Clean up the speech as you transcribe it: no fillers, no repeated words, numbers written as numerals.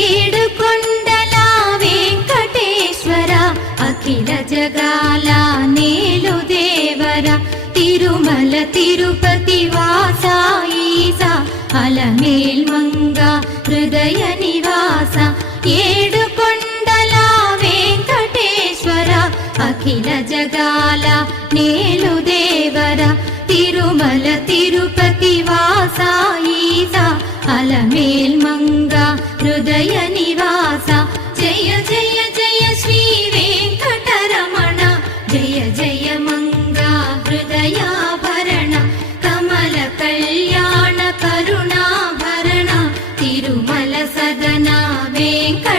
ఏడుకొండల వెంకటేశ్వర అఖిల జగాల నేలు దేవర తిరుమల తిరుపతి వాస ఈసా అలమేల్ మంగ హృదయ నివాస ఏడుకొండల వెంకటేశ్వర అఖిల జగాల నేలు దేవర తిరుమల తిరుపతి వాస ఈసా అలమేల్ మంగ హృదయ నివాస జయ జయ జయ శ్రీ వెంకటరమణ జయ జయ మంగ హృదయాభరణ కమల కళ్యాణ కరుణాభరణ తిరుమల సదన వెంకట